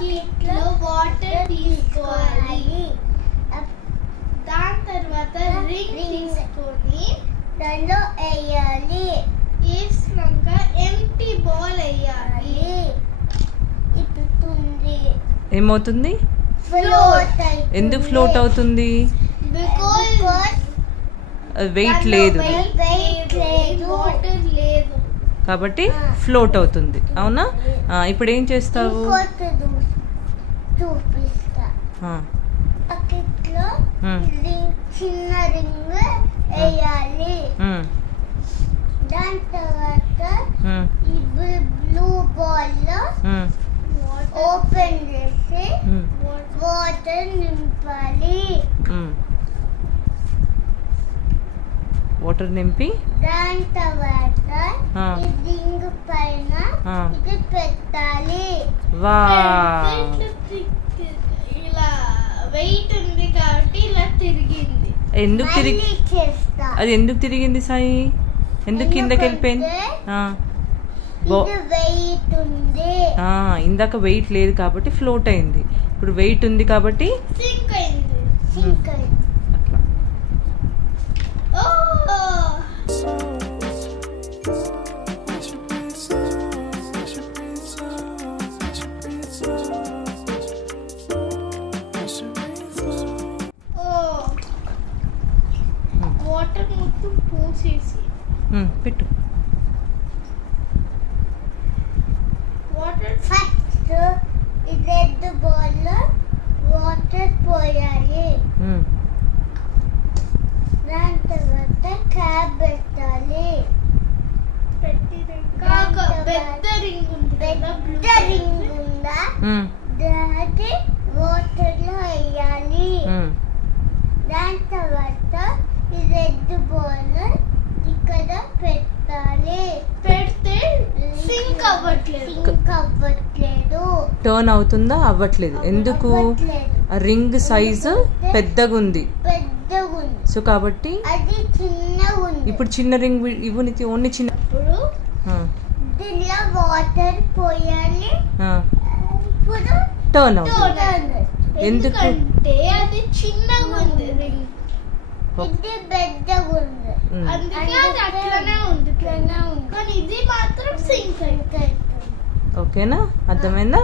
బకెట్లో వాటర్ తీసుకోవాలి. దాని తర్వాత రింగ్ తీసుకొని దానిలో వేయాలి. వేసినాక ఎంటీ బాల్ వేయాలి. ఏమవుతుంది? ఎందుకు ఫ్లోట్ అవుతుంది? వెయిట్ లేదు కాబట్టి ఫ్లోట్ అవుతుంది. అవునా? ఇప్పుడు ఏం చేస్తావు? చిన్న రింగ్ వేయాలి. దాని తర్వాత ఈ బ్లూ బాల్ లో ఓపెన్ చేసి వాటర్ నింపాలి. వాటర్ నింపి దాని తర్వాత ఈ రింగ్ పైన ఇది పెట్టాలి. ఇలా వెయిట్ ఉంది కాబట్టి ఇలా తిరిగింది. ఎందుకు తిరిగి అది ఎందుకు తిరిగింది సాయి? ఎందుకు కిందకి వెళ్ళిపోయింది? ఇందాక వెయిట్ లేదు కాబట్టి ఫ్లోట్ అయింది. ఇప్పుడు వెయిట్ ఉంది కాబట్టి అట్లా. వాటర్ మొత్తం పోసేసి పెట్టు. వాటర్ ఫస్ట్ రెడ్ బాల్ లో వాటర్ పోయాలి. దాని తర్వాత క్యాప్ పెట్టాలి. పెట్టినాక పెద్ద రింగ్ ఉందా దాన్ని వాటర్ లో వేయాలి. దాని తర్వాత ఈ రెడ్ బాల్ ఇక్కడ పెట్టాలి. పెడితే సింక్ అవ్వట్లేదు. టర్న్ అవుతుందా? అవ్వట్లేదు. ఎందుకు? రింగ్ సైజు పెద్దగా ఉంది. సో కాబట్టి ఇప్పుడు చిన్న రింగ్ ఇవ్వు నిత్య. ఓన్లీ చిన్న దీనిలో వాటర్ పోయాలి. టర్న్ అవుతుంది. ఎందుకంటే అది చిన్నగా ఉంది రింగ్, ఇది పెద్దగా ఉంది. అందుకే అది అట్లనే ఉంది. కానీ ఇది మాత్రం సింక్ అవుతుంది. ఓకేనా? అర్థమైందా?